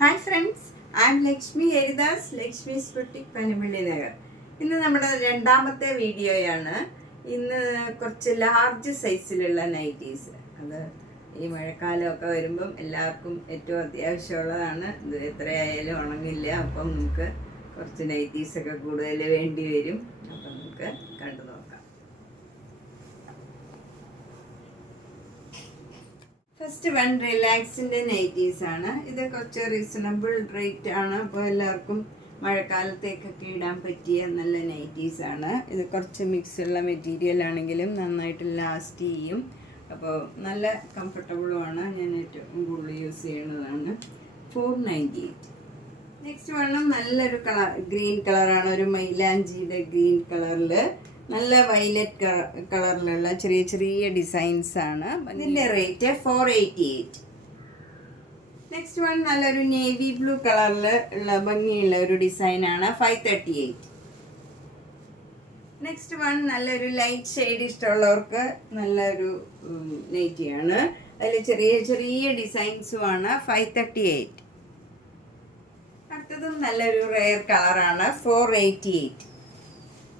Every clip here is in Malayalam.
Hi friends, I M Lakshmi Haridas, Lakshmi's boutique Panampilly Nagar. ഇന്ന് നമ്മുടെ രണ്ടാമത്തെ വീഡിയോയാണ്. ഇന്ന് കുറച്ച് ലാർജ് സൈസിലുള്ള നൈറ്റീസ്. അത് ഈ മഴക്കാലമൊക്കെ വരുമ്പം എല്ലാവർക്കും ഏറ്റവും അത്യാവശ്യമുള്ളതാണ്. ഇത് എത്രയായാലും ഉണങ്ങില്ല, അപ്പം നമുക്ക് കുറച്ച് നൈറ്റീസൊക്കെ കൂടുതൽ വേണ്ടി വരും. അപ്പം നമുക്ക് കണ്ടു നോക്കാം. ഫസ്റ്റ് വൺ റിലാക്സിൻ്റെ നൈറ്റീസാണ്. ഇത് കുറച്ച് റീസണബിൾ റേറ്റ് ആണ്. അപ്പോൾ എല്ലാവർക്കും മഴക്കാലത്തേക്കൊക്കെ ഇടാൻ പറ്റിയ നല്ല നൈറ്റീസാണ്. ഇത് കുറച്ച് മിക്സുള്ള മെറ്റീരിയൽ ആണെങ്കിലും നന്നായിട്ട് ലാസ്റ്റ് ചെയ്യും. അപ്പോൾ നല്ല കംഫർട്ടബിളുമാണ്. ഞാൻ ഏറ്റവും കൂടുതൽ യൂസ് ചെയ്യുന്നതാണ്. 498. നെക്സ്റ്റ് വണ്ണം നല്ലൊരു ഗ്രീൻ കളറാണ്. ഒരു മൈലാഞ്ചിയുടെ ഗ്രീൻ കളറിൽ നല്ല വയലറ്റ് കളറിലുള്ള ചെറിയ ചെറിയ ഡിസൈൻസ് ആണ്. ഇതിൻ്റെ റേറ്റ് 488. നെക്സ്റ്റ് വൺ നല്ലൊരു നേവി ബ്ലൂ കളറിൽ ഉള്ള ഭംഗിയുള്ള ഒരു ഡിസൈനാണ്. 538. നെക്സ്റ്റ് വൺ നല്ലൊരു ലൈറ്റ് ഷെയ്ഡ് ഇഷ്ടമുള്ളവർക്ക് നല്ലൊരു നൈറ്റിയാണ്. അതിൽ ചെറിയ ചെറിയ ഡിസൈൻസുമാണ്. 538. അടുത്തതും നല്ലൊരു റെയർ കളറാണ്. 488.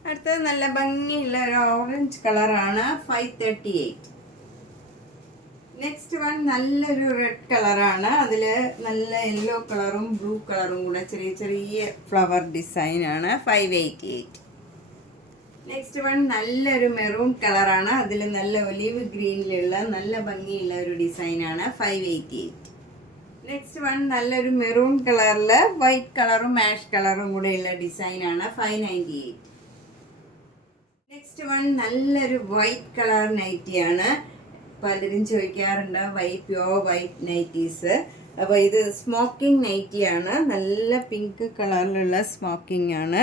അടുത്തത് നല്ല ഭംഗിയുള്ള ഒരു ഓറഞ്ച് കളറാണ്. 538. നെക്സ്റ്റ് വൺ നല്ലൊരു റെഡ് കളറാണ്. അതിൽ നല്ല യെല്ലോ കളറും ബ്ലൂ കളറും കൂടെ ചെറിയ ചെറിയ ഫ്ലവർ ഡിസൈനാണ്. 588. നെക്സ്റ്റ് വൺ നല്ലൊരു മെറൂൺ കളറാണ്. അതിൽ നല്ല ഒലിവ് ഗ്രീനിലുള്ള നല്ല ഭംഗിയുള്ള ഒരു ഡിസൈനാണ്. 588. നെക്സ്റ്റ് വൺ നല്ലൊരു മെറൂൺ കളറിൽ വൈറ്റ് കളറും ആഷ് കളറും കൂടെയുള്ള ഡിസൈനാണ്. 598. നെക്സ്റ്റ് വൺ നല്ലൊരു വൈറ്റ് കളർ നൈറ്റിയാണ്. പലരും ചോദിക്കാറുണ്ട് പ്യോർ വൈറ്റ് നൈറ്റീസ്. അപ്പോൾ ഇത് സ്മോക്കിംഗ് നൈറ്റിയാണ്. നല്ല പിങ്ക് കളറിലുള്ള സ്മോക്കിംഗ് ആണ്.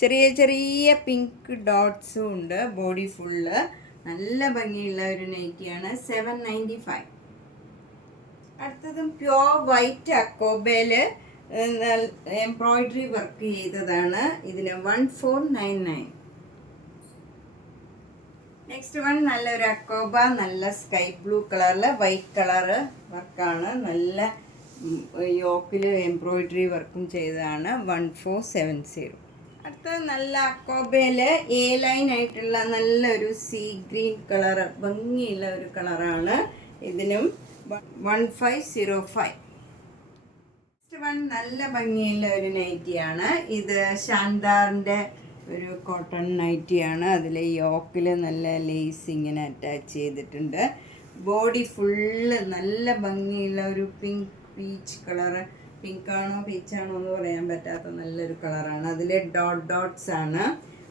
ചെറിയ ചെറിയ പിങ്ക് ഡോട്ട്സും ഉണ്ട് ബോഡി ഫുള്ള്. നല്ല ഭംഗിയുള്ള ഒരു നൈറ്റിയാണ്. 795. അടുത്തതും പ്യോർ വൈറ്റ് അക്കോബയിൽ എംബ്രോയിഡറി വർക്ക് ചെയ്തതാണ്. ഇതിന് 1499. നെക്സ്റ്റ് വൺ നല്ലൊരു അക്കോബ, നല്ല സ്കൈ ബ്ലൂ കളറിൽ വൈറ്റ് കളറ് വർക്കാണ്. നല്ല യോക്കിൽ എംബ്രോയിഡറി വർക്കും ചെയ്തതാണ്. 1470. അടുത്തത് നല്ല അക്കോബയിൽ എ ലൈൻ ആയിട്ടുള്ള നല്ലൊരു സീ ഗ്രീൻ കളറ് ഭംഗിയുള്ള ഒരു കളറാണ്. ഇതിനും 1505. നെക്സ്റ്റ് വൺ നല്ല ഭംഗിയുള്ള ഒരു നൈറ്റിയാണ്. ഇത് ഷാൻദാറിൻ്റെ ഒരു കോട്ടൺ നൈറ്റിയാണ്. അതിൽ യോക്കിൽ നല്ല ലേസ് ഇങ്ങനെ അറ്റാച്ച് ചെയ്തിട്ടുണ്ട്. ബോഡി ഫുള്ള് നല്ല ഭംഗിയുള്ള ഒരു പിങ്ക് പീച്ച് കളറ്. പിങ്കാണോ പീച്ചാണോ എന്ന് പറയാൻ പറ്റാത്ത നല്ലൊരു കളറാണ്. അതിൽ ഡോട്ട്സ് ആണ്.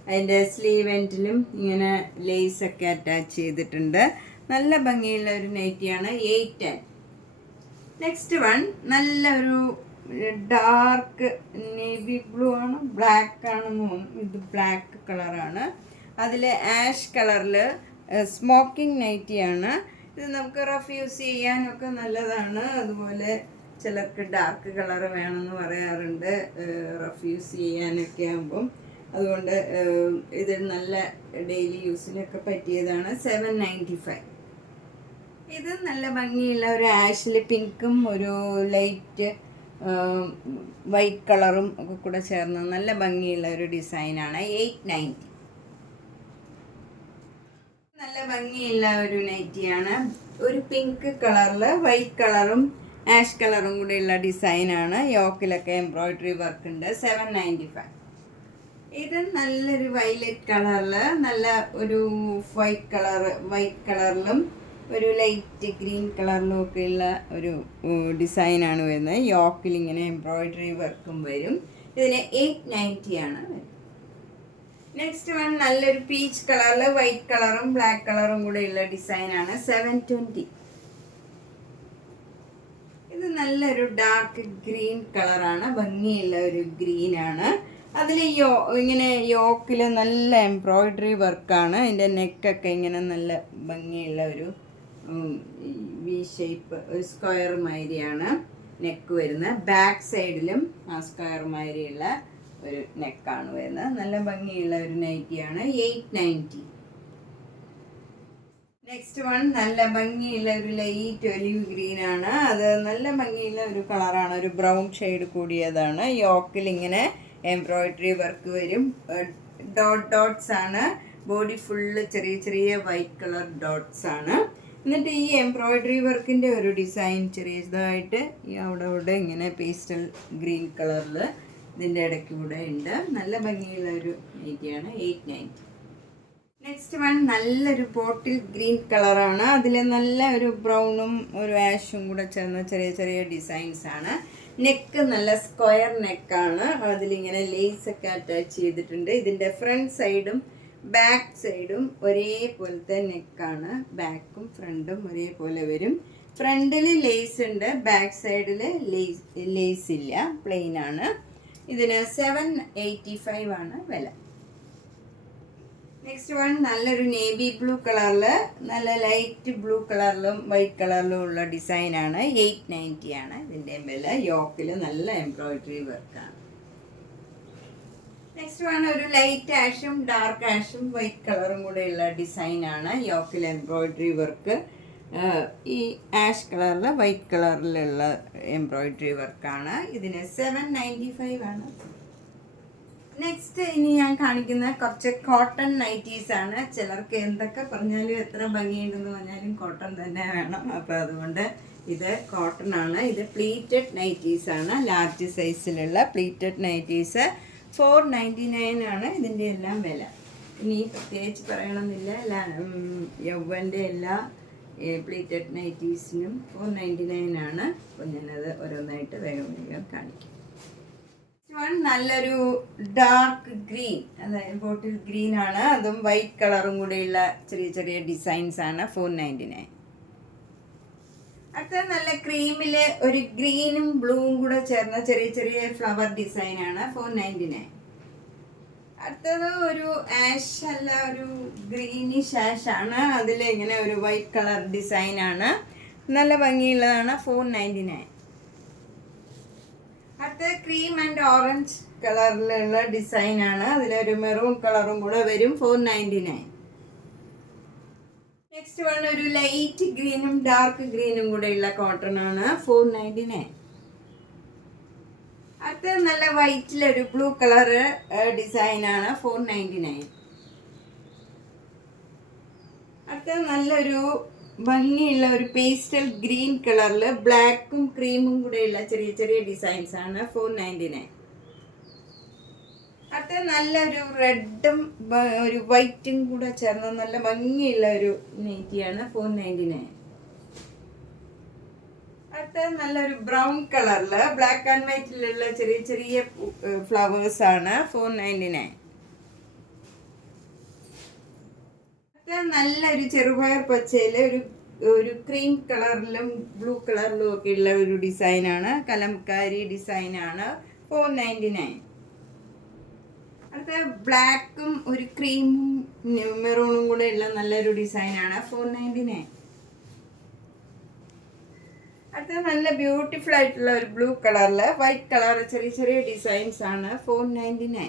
അതിൻ്റെ സ്ലീവ് എൻഡിലും ഇങ്ങനെ ലേസൊക്കെ അറ്റാച്ച് ചെയ്തിട്ടുണ്ട്. നല്ല ഭംഗിയുള്ള ഒരു നൈറ്റിയാണ്. 810. നെക്സ്റ്റ് വൺ നല്ലൊരു ഡാർക്ക് നേവി ബ്ലൂ ആണ്, ബ്ലാക്ക് ആണെന്ന് തോന്നുന്നു. ഇത് ബ്ലാക്ക് കളറാണ്. അതിൽ ആഷ് കളറിൽ സ്മോക്കിംഗ് നൈറ്റിയാണ്. ഇത് നമുക്ക് റഫ് യൂസ് ചെയ്യാനൊക്കെ നല്ലതാണ്. അതുപോലെ ചിലർക്ക് ഡാർക്ക് കളർ വേണമെന്ന് പറയാറുണ്ട് റഫ് യൂസ് ചെയ്യാനൊക്കെ ആകുമ്പം. അതുകൊണ്ട് ഇത് നല്ല ഡെയിലി യൂസിനൊക്കെ പറ്റിയതാണ്. 795. ഇത് നല്ല ഭംഗിയുള്ള ഒരു ആഷിൽ പിങ്കും ഒരു ലൈറ്റ് വൈറ്റ് കളറും ഒക്കെ കൂടെ ചേർന്ന് നല്ല ഭംഗിയുള്ള ഒരു ഡിസൈനാണ്. 890. നല്ല ഭംഗിയുള്ള ഒരു നൈറ്റിയാണ്. ഒരു പിങ്ക് കളറിൽ വൈറ്റ് കളറും ആഷ് കളറും കൂടെയുള്ള ഡിസൈനാണ്. യോക്കിലൊക്കെ എംബ്രോയിഡറി വർക്ക് ഉണ്ട്. 795. ഇത് നല്ലൊരു വയലറ്റ് കളറിൽ നല്ല ഒരു വൈറ്റ് കളറിലും ഒരു ലൈറ്റ് ഗ്രീൻ കളറിലും ഒക്കെയുള്ള ഒരു ഡിസൈനാണ് വരുന്നത്. യോക്കിൽ ഇങ്ങനെ എംബ്രോയിഡറി വർക്കും വരും. ഇതിന് 890 ആണ് വരുന്നത്. നെക്സ്റ്റ് വൺ നല്ലൊരു പീച്ച് കളറിൽ വൈറ്റ് കളറും ബ്ലാക്ക് കളറും കൂടെയുള്ള ഡിസൈനാണ്. 720. ഇത് നല്ലൊരു ഡാർക്ക് ഗ്രീൻ കളറാണ്. ഭംഗിയുള്ള ഒരു ഗ്രീനാണ്. അതിൽ ഇങ്ങനെ യോക്കിൽ നല്ല എംബ്രോയിഡറി വർക്കാണ്. അതിൻ്റെ നെക്കൊക്കെ ഇങ്ങനെ നല്ല ഭംഗിയുള്ള ഒരു വി ഷേപ്പ് ഒരു സ്ക്വയർ മാതിരിയാണ് നെക്ക് വരുന്നത്. ബാക്ക് സൈഡിലും ആ സ്ക്വയർ മാതിരിയുള്ള ഒരു നെക്കാണ് വരുന്നത്. നല്ല ഭംഗിയുള്ള ഒരു നൈറ്റിയാണ്. 890. നെക്സ്റ്റ് വൺ നല്ല ഭംഗിയുള്ള ഒരു ലൈറ്റ് ഒലിവ് ഗ്രീൻ ആണ്. അത് നല്ല ഭംഗിയുള്ള ഒരു കളറാണ്, ഒരു ബ്രൗൺ ഷെയ്ഡ് കൂടിയതാണ്. യോക്കിൽ ഇങ്ങനെ എംബ്രോയിഡറി വർക്ക് വരും. ഡോട്ട്സ് ആണ്. ബോഡി ഫുള്ള് ചെറിയ ചെറിയ വൈറ്റ് കളർ ഡോട്ട്സ് ആണ്. എന്നിട്ട് ഈ എംബ്രോയിഡറി വർക്കിൻ്റെ ഒരു ഡിസൈൻ ചെറിയതായിട്ട് ഈ അവിടെ ഇങ്ങനെ പേസ്റ്റൽ ഗ്രീൻ കളറിൽ ഇതിൻ്റെ ഇടയ്ക്കൂടെ ഉണ്ട്. നല്ല ഭംഗിയുള്ള ഒരു നൈറ്റിയാണ്. 890. നെക്സ്റ്റ് വൺ നല്ലൊരു ബോട്ടിൽ ഗ്രീൻ കളറാണ്. അതിൽ നല്ല ഒരു ബ്രൗണും ഒരു ആഷും കൂടെ ചേർന്ന ചെറിയ ചെറിയ ഡിസൈൻസ് ആണ്. നെക്ക് നല്ല സ്ക്വയർ നെക്കാണ്. അതിലിങ്ങനെ ലേസ് ഒക്കെ അറ്റാച്ച് ചെയ്തിട്ടുണ്ട്. ഇതിൻ്റെ ഫ്രണ്ട് സൈഡും ബാക്ക് സൈഡും ഒരേപോലത്തെ നെക്കാണ്. ബാക്കും ഫ്രണ്ടും ഒരേപോലെ വരും. ഫ്രണ്ടിൽ ലേസ് ഉണ്ട്, ബാക്ക് സൈഡിൽ ലേസ് ഇല്ല, പ്ലെയിൻ ആണ്. ഇതിന് 785 ആണ് വില. നെക്സ്റ്റ് വൺ നല്ലൊരു നേവി ബ്ലൂ കളറിൽ നല്ല ലൈറ്റ് ബ്ലൂ കളറിലും വൈറ്റ് കളറിലും ഉള്ള ഡിസൈനാണ്. 890 ആണ് ഇതിൻ്റെ വില. യോക്കിൽ നല്ല എംബ്രോയിഡറി വർക്കാണ്. നെക്സ്റ്റ് വൺ ഒരു ലൈറ്റ് ആഷും ഡാർക്ക് ആഷും വൈറ്റ് കളറും കൂടെയുള്ള ഡിസൈനാണ്. യോക്കിൽ എംബ്രോയിഡറി വർക്ക്. ഈ ആഷ് കളറിൽ വൈറ്റ് കളറിലുള്ള എംബ്രോയിഡറി വർക്കാണ്. ഇതിന് 795 ആണ്. നെക്സ്റ്റ് ഇനി ഞാൻ കാണിക്കുന്ന കുറച്ച് കോട്ടൺ നൈറ്റീസ് ആണ്. ചിലർക്ക് എന്തൊക്കെ പറഞ്ഞാലും എത്ര ഭംഗിയുണ്ടെന്ന് പറഞ്ഞാലും കോട്ടൺ തന്നെ വേണം. അപ്പോൾ അതുകൊണ്ട് ഇത് കോട്ടൺ ആണ്. ഇത് പ്ലീറ്റഡ് നൈറ്റീസ് ആണ്. ലാർജ് സൈസിലുള്ള പ്ലീറ്റഡ് നൈറ്റീസ് 499 ആണ് ഇതിൻ്റെ എല്ലാം വില. ഇനി പ്രത്യേകിച്ച് പറയണമെന്നില്ല, യൗവൻ്റെ എല്ലാ പ്ലീറ്റഡ് നൈറ്റീസിനും 499 ആണ്. അപ്പോൾ ഞാനത് ഓരോന്നായിട്ട് വേഗം വേഗം കാണിക്കാം. നല്ലൊരു ഡാർക്ക് ഗ്രീൻ, അതായത് ബോട്ടിൽ ഗ്രീൻ ആണ്. അതും വൈറ്റ് കളറും കൂടെയുള്ള ചെറിയ ചെറിയ ഡിസൈൻസ് ആണ്. 499. അടുത്തത് നല്ല ക്രീമിൽ ഒരു ഗ്രീനും ബ്ലൂവും കൂടെ ചേർന്ന ചെറിയ ചെറിയ ഫ്ലവർ ഡിസൈൻ ആണ്. 499. അടുത്തത് ഒരു ആഷ് അല്ല, ഒരു ഗ്രീനിഷ് ആഷ് ആണ്. അതിൽ ഇങ്ങനെ ഒരു വൈറ്റ് കളർ ഡിസൈൻ ആണ്. നല്ല ഭംഗിയുള്ളതാണ്. 499. അടുത്തത് ക്രീം ആൻഡ് ഓറഞ്ച് കളറിലുള്ള ഡിസൈൻ ആണ്. അതിലൊരു മെറൂൺ കളറും കൂടെ വരും. 499. നെക്സ്റ്റ് വൺ ഒരു ലൈറ്റ് ഗ്രീനും ഡാർക്ക് ഗ്രീനും കൂടെയുള്ള കോട്ടൺ ആണ്. 499. അടുത്തത് നല്ല വൈറ്റിലൊരു ബ്ലൂ കളറ് ഡിസൈൻ ആണ്. 499. അടുത്തത് നല്ലൊരു ഭംഗിയുള്ള ഒരു പേസ്റ്റൽ ഗ്രീൻ കളറിൽ ബ്ലാക്കും ക്രീമും കൂടെയുള്ള ചെറിയ ചെറിയ ഡിസൈൻസ് ആണ്. 499. അടുത്ത നല്ലൊരു റെഡും ഒരു വൈറ്റും കൂടെ ചേർന്ന നല്ല ഭംഗിയുള്ള ഒരു നൈറ്റിയാണ്. 499. അടുത്ത നല്ലൊരു ബ്രൗൺ കളറിൽ ബ്ലാക്ക് ആൻഡ് വൈറ്റിലുള്ള ചെറിയ ചെറിയ ഫ്ലവേഴ്സ് ആണ്. 499. നല്ലൊരു ചെറുപയർ പച്ചയിൽ ഒരു ക്രീം കളറിലും ബ്ലൂ കളിലും ഒക്കെ ഉള്ള ഒരു ഡിസൈനാണ്. കലംകാരി ഡിസൈനാണ്. 499. അടുത്ത ബ്ലാക്കും ഒരു ക്രീമും മെറൂണും കൂടെ ഉള്ള നല്ലൊരു ഡിസൈനാണ്. 499. അടുത്ത നല്ല ബ്യൂട്ടിഫുൾ ആയിട്ടുള്ള ഒരു ബ്ലൂ കളറിൽ വൈറ്റ് കളർ ചെറിയ ചെറിയ ഡിസൈൻസ് ആണ്. 499.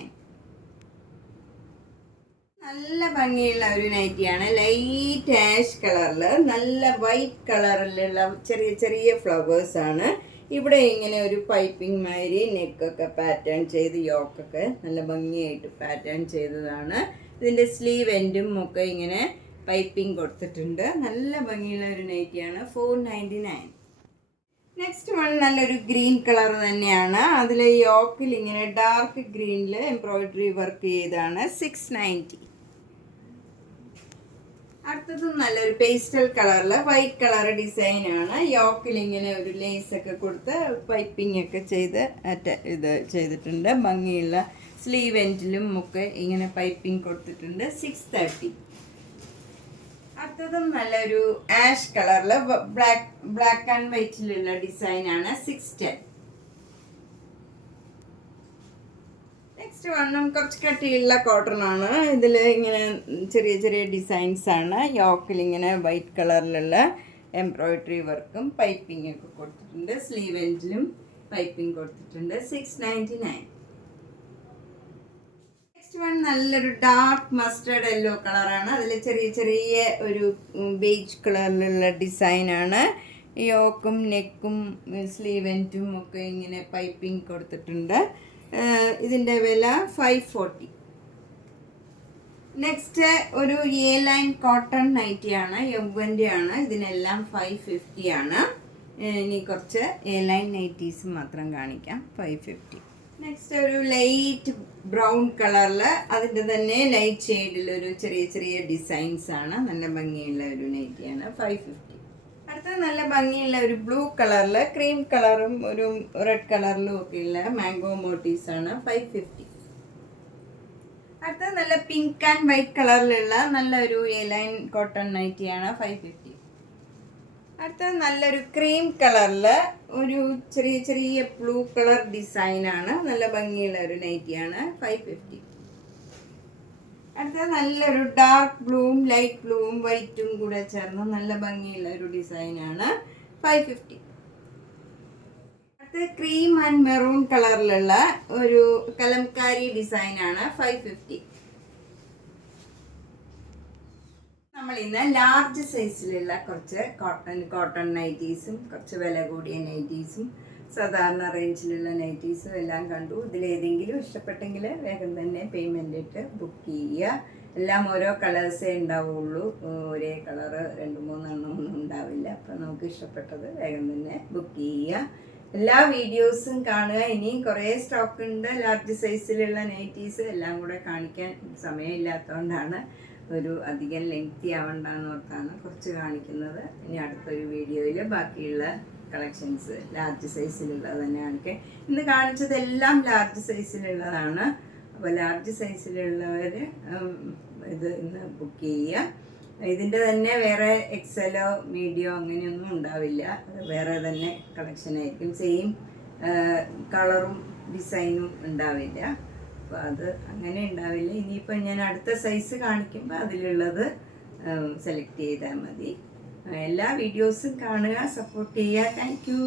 നല്ല ഭംഗിയുള്ള ഒരു നൈറ്റിയാണ്. ലൈറ്റ് ആഷ് കളറിൽ നല്ല വൈറ്റ് കളറിലുള്ള ചെറിയ ചെറിയ ഫ്ലവേഴ്സ് ആണ്. ഇവിടെ ഇങ്ങനെ ഒരു പൈപ്പിംഗ് മാതിരി നെക്കൊക്കെ പാറ്റേൺ ചെയ്ത് യോക്കൊക്കെ നല്ല ഭംഗിയായിട്ട് പാറ്റേൺ ചെയ്തതാണ്. ഇതിൻ്റെ സ്ലീവ് എൻഡും ഒക്കെ ഇങ്ങനെ പൈപ്പിംഗ് കൊടുത്തിട്ടുണ്ട്. നല്ല ഭംഗിയുള്ള ഒരു നൈറ്റിയാണ്. 499. നെക്സ്റ്റ് വൺ നല്ലൊരു ഗ്രീൻ കളർ തന്നെയാണ്. അതിൽ യോക്കിൽ ഇങ്ങനെ ഡാർക്ക് ഗ്രീനിൽ എംബ്രോയിഡറി വർക്ക് ചെയ്താണ്. 690. അടുത്തത് നല്ലൊരു പേസ്റ്റൽ കളറിൽ വൈറ്റ് കളർ ഡിസൈനാണ്. യോക്കിൽ ഇങ്ങനെ ഒരു ലേസ് ഒക്കെ കൊടുത്ത് പൈപ്പിംഗ് ഒക്കെ ചെയ്ത് ഇത് ചെയ്തിട്ടുണ്ട്. ഭംഗിയുള്ള സ്ലീവ് എൻഡിലും ഒക്കെ ഇങ്ങനെ പൈപ്പിംഗ് കൊടുത്തിട്ടുണ്ട്. 630. അടുത്തതും നല്ലൊരു ആഷ് കളറിൽ ബ്ലാക്ക് ആൻഡ് വൈറ്റിലുള്ള ഡിസൈനാണ്. 610. നെക്സ്റ്റ് വണ്ണും കുറച്ച് കട്ടിയുള്ള കോട്ടൺ ആണ്. ഇതിൽ ഇങ്ങനെ ചെറിയ ചെറിയ ഡിസൈൻസ് ആണ്. യോക്കിൽ ഇങ്ങനെ വൈറ്റ് കളറിലുള്ള എംബ്രോയിഡറി വർക്കും പൈപ്പിംഗ് ഒക്കെ കൊടുത്തിട്ടുണ്ട്. സ്ലീവ് എൻഡിലും പൈപ്പിംഗ് കൊടുത്തിട്ടുണ്ട്. 699. നെക്സ്റ്റ് വൺ നല്ലൊരു ഡാർക്ക് മസ്റ്റേർഡ് യെല്ലോ കളറാണ്. അതിൽ ചെറിയ ചെറിയ ഒരു ബേജ് കളറിലുള്ള ഡിസൈനാണ്. യോക്കും നെക്കും സ്ലീവ് എൻറ്റും ഒക്കെ ഇങ്ങനെ പൈപ്പിംഗ് കൊടുത്തിട്ടുണ്ട്. ഇതിൻ്റെ വില 540. നെക്സ്റ്റ് ഒരു എ ലൈൻ കോട്ടൺ നൈറ്റിയാണ്, യൗവൻ്റെ ആണ്. ഇതിനെല്ലാം 550 ആണ്. ഇനി കുറച്ച് എ ലൈൻ നൈറ്റീസ് മാത്രം കാണിക്കാം. 550. നെക്സ്റ്റ് ഒരു ലൈറ്റ് ബ്രൗൺ കളറിൽ അതിൻ്റെ തന്നെ ലൈറ്റ് ഷെയ്ഡിലൊരു ചെറിയ ചെറിയ ഡിസൈൻസ് ആണ്. നല്ല ഭംഗിയുള്ള ഒരു നൈറ്റിയാണ്. 550. അടുത്ത നല്ല ഭംഗിയുള്ള ഒരു ബ്ലൂ കളറിൽ ക്രീം കളറും ഒരു റെഡ് കളറിലും ഒക്കെ ഉള്ള മാംഗോ മോട്ടീവ്സ് ആണ്. 550. അടുത്ത നല്ല പിങ്ക് ആൻഡ് വൈറ്റ് കളറിലുള്ള നല്ലൊരു എ ലൈൻ കോട്ടൺ നൈറ്റിയാണ്. 550. അടുത്ത നല്ലൊരു ക്രീം കളറിൽ ഒരു ചെറിയ ചെറിയ ബ്ലൂ കളർ ഡിസൈനാണ്. നല്ല ഭംഗിയുള്ള ഒരു നൈറ്റിയാണ്. 550. അടുത്ത നല്ലൊരു ഡാർക്ക് ബ്ലൂവും ലൈറ്റ് ബ്ലൂവും വൈറ്റും കൂടെ ചേർന്ന് നല്ല ഭംഗിയുള്ള ഒരു ഡിസൈനാണ്. 550. അടുത്ത ക്രീം ആൻഡ് മെറൂൺ കളറിലുള്ള ഒരു കലംകാരി ഡിസൈനാണ്. 550. നമ്മൾ ഇന്ന് ലാർജ് സൈസിലുള്ള കുറച്ച് കോട്ടൺ നൈറ്റീസും കുറച്ച് വില കൂടിയ നൈറ്റീസും സാധാരണ റേഞ്ചിലുള്ള നൈറ്റീസും എല്ലാം കണ്ടു. ഇതിലേതെങ്കിലും ഇഷ്ടപ്പെട്ടെങ്കിൽ വേഗം തന്നെ പേയ്മെൻ്റ് ഇട്ട് ബുക്ക് ചെയ്യുക. എല്ലാം ഓരോ കളേഴ്സേ ഉണ്ടാവുള്ളൂ, ഒരേ കളറ് 2-3 എണ്ണമൊന്നും ഉണ്ടാവില്ല. അപ്പോൾ നമുക്ക് ഇഷ്ടപ്പെട്ടത് വേഗം തന്നെ ബുക്ക് ചെയ്യുക. എല്ലാ വീഡിയോസും കാണുക. ഇനിയും കുറേ സ്റ്റോക്ക് ഉണ്ട് ലാർജ് സൈസിലുള്ള നൈറ്റീസ്. എല്ലാം കൂടെ കാണിക്കാൻ സമയമില്ലാത്തതുകൊണ്ടാണ്, ഒരു അധികം ലെങ്തി ആവണ്ടെന്ന് ഓർത്താണ് കുറച്ച് കാണിക്കുന്നത്. ഇനി അടുത്തൊരു വീഡിയോയിൽ ബാക്കിയുള്ള കളക്ഷൻസ് ലാർജ് സൈസിലുള്ളത് തന്നെ കാണിക്കാം. ഇന്ന് കാണിച്ചതെല്ലാം ലാർജ് സൈസിലുള്ളതാണ്. അപ്പോൾ ലാർജ് സൈസിലുള്ളവർ ഇത് ഇന്ന് ബുക്ക് ചെയ്യുക. ഇതിൻ്റെ തന്നെ വേറെ എക്സലോ മീഡിയോ അങ്ങനെയൊന്നും ഉണ്ടാവില്ല, അത് വേറെ തന്നെ കളക്ഷൻ ആയിരിക്കും. സെയിം കളറും ഡിസൈനും ഉണ്ടാവില്ല. അപ്പോൾ അത് അങ്ങനെ ഉണ്ടാവില്ല. ഇനിയിപ്പോൾ ഞാൻ അടുത്ത സൈസ് കാണിക്കുമ്പോൾ അതിലുള്ളത് സെലക്ട് ചെയ്താൽ മതി. എല്ലാ വീഡിയോസും കാണുക, സപ്പോർട്ട് ചെയ്യുക. Thank you.